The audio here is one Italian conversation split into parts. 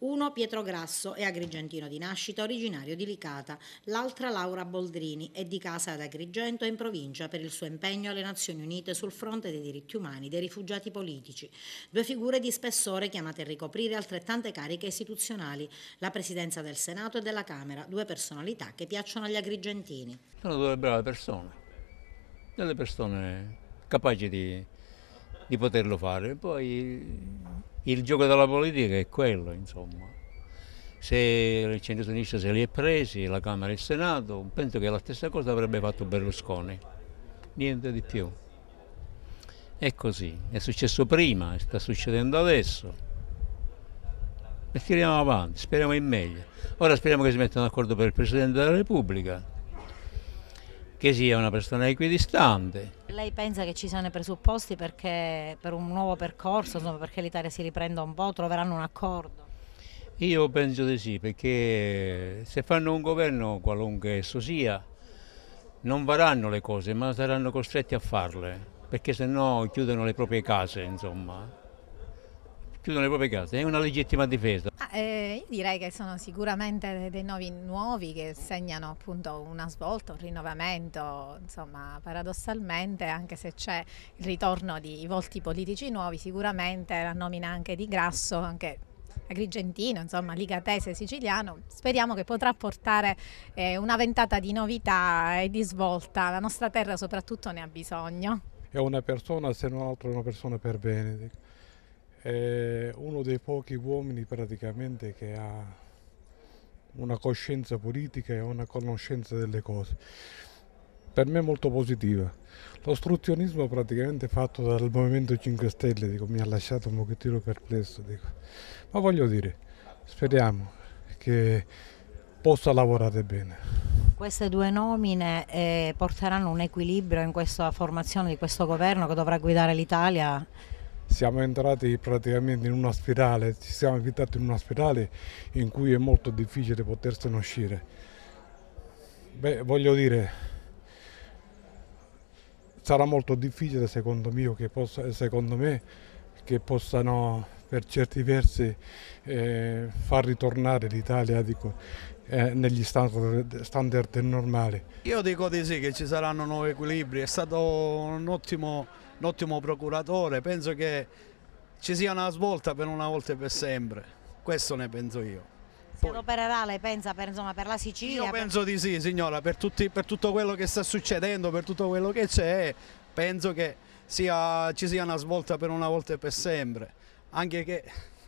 Uno Pietro Grasso è agrigentino di nascita, originario di Licata, l'altra Laura Boldrini è di casa ad Agrigento e in provincia per il suo impegno alle Nazioni Unite sul fronte dei diritti umani dei rifugiati politici. Due figure di spessore chiamate a ricoprire altrettante cariche istituzionali, la presidenza del Senato e della Camera, due personalità che piacciono agli agrigentini. Sono due brave persone, delle persone capaci di poterlo fare. Poi il gioco della politica è quello, insomma. Se il centro-sinistra se li è presi, la Camera e il Senato, penso che la stessa cosa avrebbe fatto Berlusconi. Niente di più. È così, è successo prima, sta succedendo adesso. E tiriamo avanti, speriamo in meglio. Ora speriamo che si mettano d'accordo per il Presidente della Repubblica, che sia una persona equidistante. Lei pensa che ci siano i presupposti perché, per un nuovo percorso, insomma, perché l'Italia si riprenda un po', troveranno un accordo? Io penso di sì, perché se fanno un governo, qualunque esso sia, non faranno le cose, ma saranno costretti a farle, perché se no chiudono le proprie case, insomma. Chiudono le proprie case, è una legittima difesa. Io direi che sono sicuramente dei nuovi che segnano appunto una svolta, un rinnovamento, insomma paradossalmente anche se c'è il ritorno di volti politici nuovi, sicuramente la nomina anche di Grasso, anche agrigentino, insomma ligatese siciliano, speriamo che potrà portare una ventata di novità e di svolta, la nostra terra soprattutto ne ha bisogno. È una persona, se non altro, una persona per bene. È uno dei pochi uomini praticamente che ha una coscienza politica e una conoscenza delle cose. Per me è molto positiva. L'ostruzionismo praticamente fatto dal Movimento 5 Stelle mi ha lasciato un pochettino perplesso. Ma voglio dire, speriamo che possa lavorare bene. Queste due nomine porteranno un equilibrio in questa formazione di questo governo che dovrà guidare l'Italia? Siamo entrati praticamente in una spirale, ci siamo avvitati in una spirale in cui è molto difficile potersene uscire. Beh, voglio dire, sarà molto difficile secondo me che possano per certi versi far ritornare l'Italia negli standard normali. Io dico di sì, che ci saranno nuovi equilibri, è stato un ottimo procuratore, penso che ci sia una svolta per una volta e per sempre, questo ne penso io. Si adopererà, lei pensa, insomma, per la Sicilia? Io penso di sì, signora, per tutto quello che sta succedendo, per tutto quello che c'è, penso che ci sia una svolta per una volta e per sempre, anche che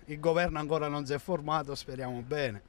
il governo ancora non si è formato, speriamo bene.